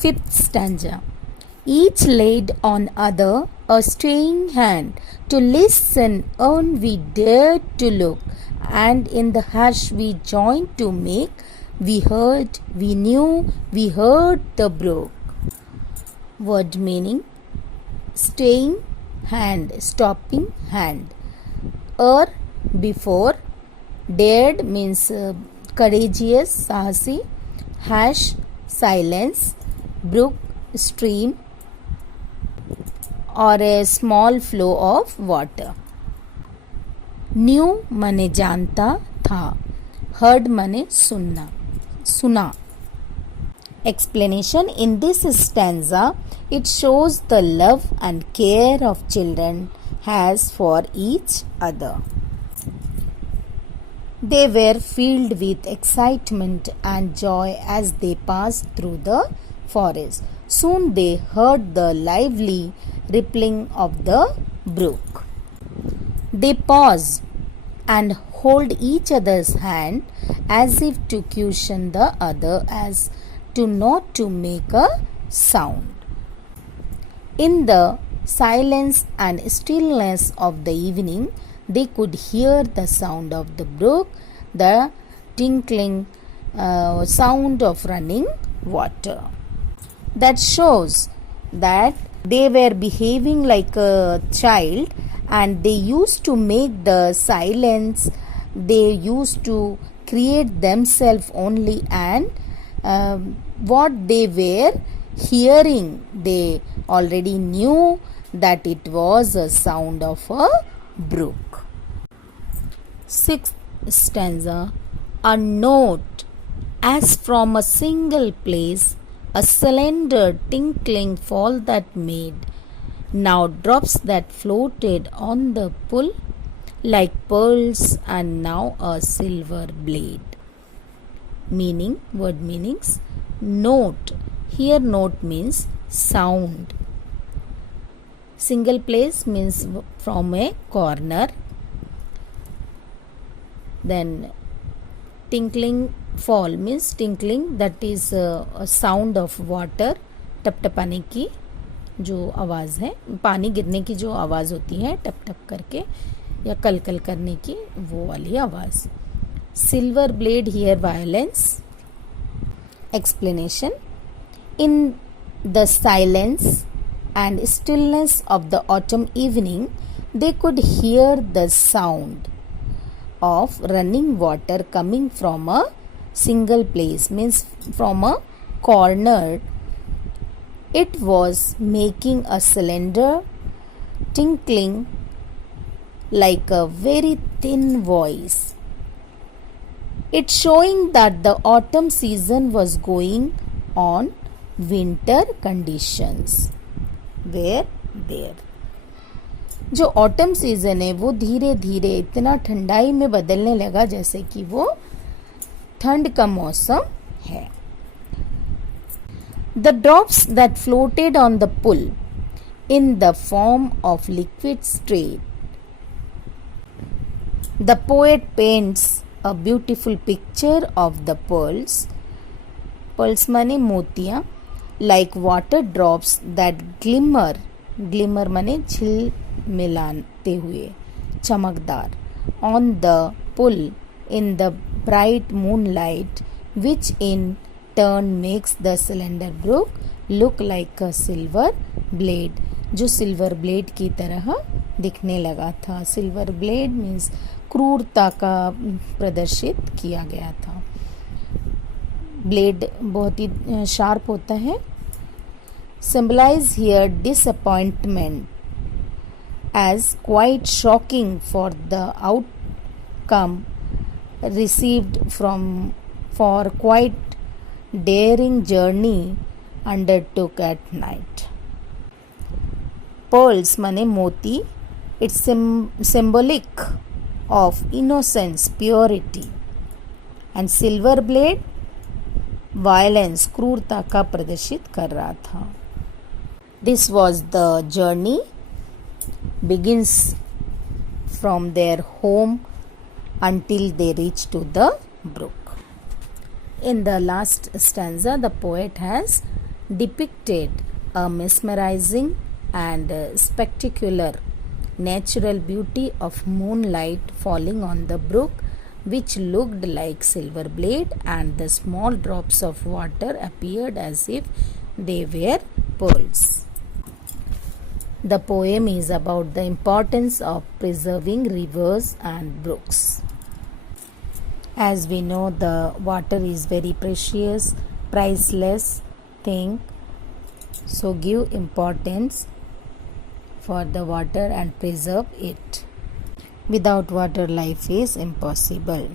Fifth stanza. Each laid on other a straying hand. To listen on we dared to look, and in the hush we joined to make. We heard, we knew, we heard the brook. Word meaning: staying hand, stopping hand. Before. Dared means courageous, sahasi. Hash, silence. Brook, stream or a small flow of water. Knew माने जानता था. Heard माने सुना. Explanation: in this stanza, it shows the love and care of children has for each other. They were filled with excitement and joy as they passed through the forest. Soon they heard the lively rippling of the brook. They paused and hold each other's hand as if to caution the other as to not to make a sound. In the silence and stillness of the evening, they could hear the sound of the brook, the tinkling sound of running water. That shows that they were behaving like a child, and they used to make the silence, they used to create themselves only, and what they were hearing, they already knew that it was a sound of a brook. Sixth stanza. A note as from a single place, a slender tinkling fall that made now drops that floated on the pool like pearls, and now a silver blade. Meaning, word meanings: note. Here note means sound. Single place means from a corner. Then tinkling fall means tinkling, that is a sound of water. टपटपाने की जो आवाज़ है, पानी गिरने की जो आवाज़ होती है टप टप करके या कल कल करने की, वो वाली आवाज़. Silver blade here violence. Explanation: in the silence and stillness of the autumn evening, they could hear the sound of running water coming from a single place, means from a corner. It was making a slender tinkling like a very thin voice. It showing that the autumn season was going on winter conditions were there. जो autumn season है वो धीरे धीरे इतना ठंडाई में बदलने लगा जैसे कि वो ठंड का मौसम है. The drops that floated on the pool in the form of liquid strayed. The poet paints a beautiful picture of the pearls. Pearls माने मोतियाँ. Like water drops that glimmer. Glimmer माने झिल मिलाते हुए, चमकदार. On the pool in the bright moonlight, which in turn makes the slender brook look like a silver blade. जो silver blade की तरह दिखने लगा था. सिल्वर ब्लेड मीन्स क्रूरता का प्रदर्शित किया गया था. ब्लेड बहुत ही शार्प होता है. Symbolize here disappointment as quite shocking for the outcome received for quite daring journey undertook at night. Pearls माने मोती. It's symbolic of innocence, purity. And silver blade violence, क्रूरता का प्रदर्शित कर रहा था. This was the journey begins from their home until they reach to the brook. In the last stanza, the poet has depicted a mesmerizing and spectacular natural beauty of moonlight falling on the brook, which looked like silver blade, and the small drops of water appeared as if they were pearls. The poem is about the importance of preserving rivers and brooks. As we know, the water is very precious, priceless thing. So give importance for the water and preserve it. Without water, life is impossible.